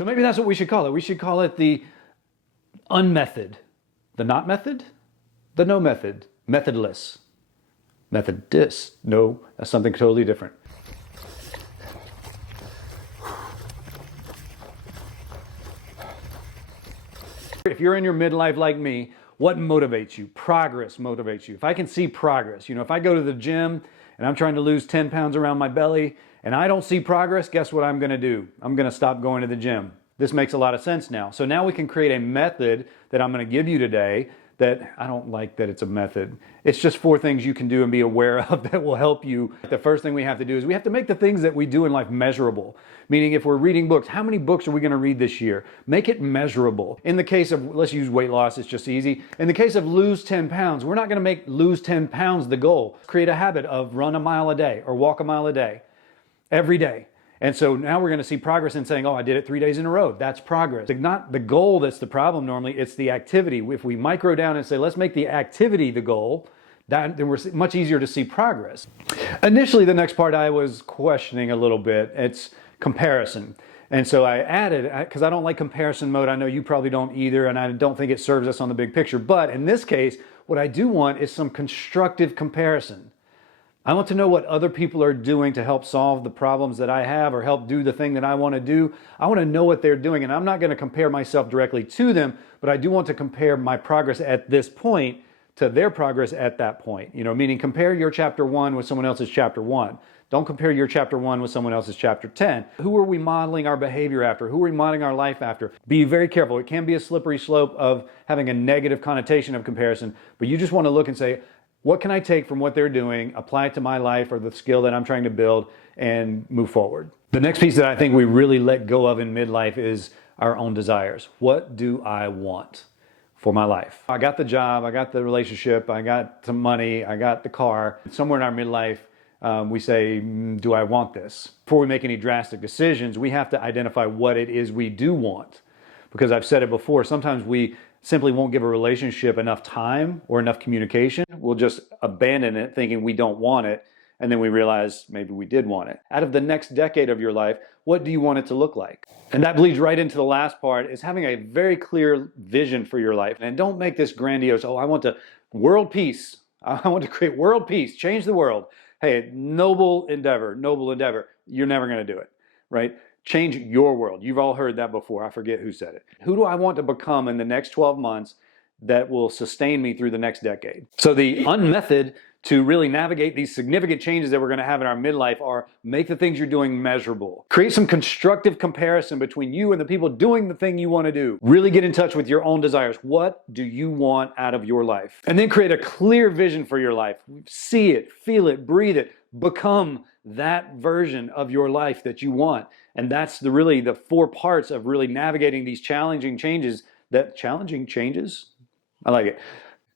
So maybe that's what we should call it. We should call it the unmethod. The not method? The no method. Methodless. Methodist. No, that's something totally different. If you're in your midlife like me, what motivates you? Progress motivates you. If I can see progress, if I go to the gym and I'm trying to lose 10 pounds around my belly and I don't see progress, guess what I'm going to do? I'm going to stop going to the gym. This makes a lot of sense now. So now we can create a method that I'm going to give you today that I don't like that it's a method. It's just 4 things you can do and be aware of that will help you. The first thing we have to do is we have to make the things that we do in life measurable. Meaning if we're reading books, how many books are we going to read this year? Make it measurable. In the case of, let's use weight loss, it's just easy. In the case of lose 10 pounds, we're not going to make lose 10 pounds the goal. Create a habit of run a mile a day or walk a mile a day every day. And so now we're going to see progress in saying, oh, I did it 3 days in a row. That's progress. Not the goal that's the problem normally, it's the activity. If we micro down and say, let's make the activity the goal, then we're much easier to see progress. Initially, the next part I was questioning a little bit. It's comparison. And so I added, because I don't like comparison mode. I know you probably don't either, and I don't think it serves us on the big picture. But in this case, what I do want is some constructive comparison. I want to know what other people are doing to help solve the problems that I have or help do the thing that I want to do. I want to know what they're doing, and I'm not going to compare myself directly to them, but I do want to compare my progress at this point to their progress at that point. Meaning compare your chapter 1 with someone else's chapter 1. Don't compare your chapter 1 with someone else's chapter 10. Who are we modeling our behavior after? Who are we modeling our life after? Be very careful. It can be a slippery slope of having a negative connotation of comparison, but you just want to look and say, what can I take from what they're doing, apply it to my life or the skill that I'm trying to build, and move forward? The next piece that I think we really let go of in midlife is our own desires. What do I want for my life? I got the job, I got the relationship, I got some money, I got the car. Somewhere in our midlife, we say, do I want this? Before we make any drastic decisions, we have to identify what it is we do want. Because I've said it before, sometimes we simply won't give a relationship enough time or enough communication. We'll just abandon it thinking we don't want it, and then we realize maybe we did want it. Out of the next decade of your life, what do you want it to look like? And that bleeds right into the last part, is having a very clear vision for your life. And don't make this grandiose, oh, I want to world peace. I want to create world peace, change the world. Hey, noble endeavor. You're never going to do it, right? Change your world. You've all heard that before. I forget who said it. Who do I want to become in the next 12 months that will sustain me through the next decade? So the unmethod to really navigate these significant changes that we're going to have in our midlife are make the things you're doing measurable. Create some constructive comparison between you and the people doing the thing you want to do. Really get in touch with your own desires. What do you want out of your life? And then create a clear vision for your life. See it, feel it, breathe it. Become that version of your life that you want. And that's really the 4 parts of really navigating these challenging changes. Challenging changes? I like it.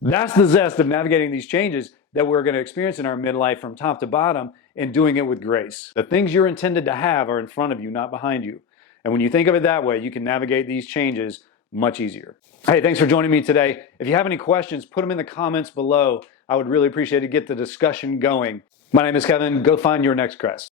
That's the zest of navigating these changes that we're going to experience in our midlife from top to bottom, and doing it with grace. The things you're intended to have are in front of you, not behind you. And when you think of it that way, you can navigate these changes much easier. Hey, thanks for joining me today. If you have any questions, put them in the comments below. I would really appreciate it. Get the discussion going. My name is Kevin. Go find your next crest.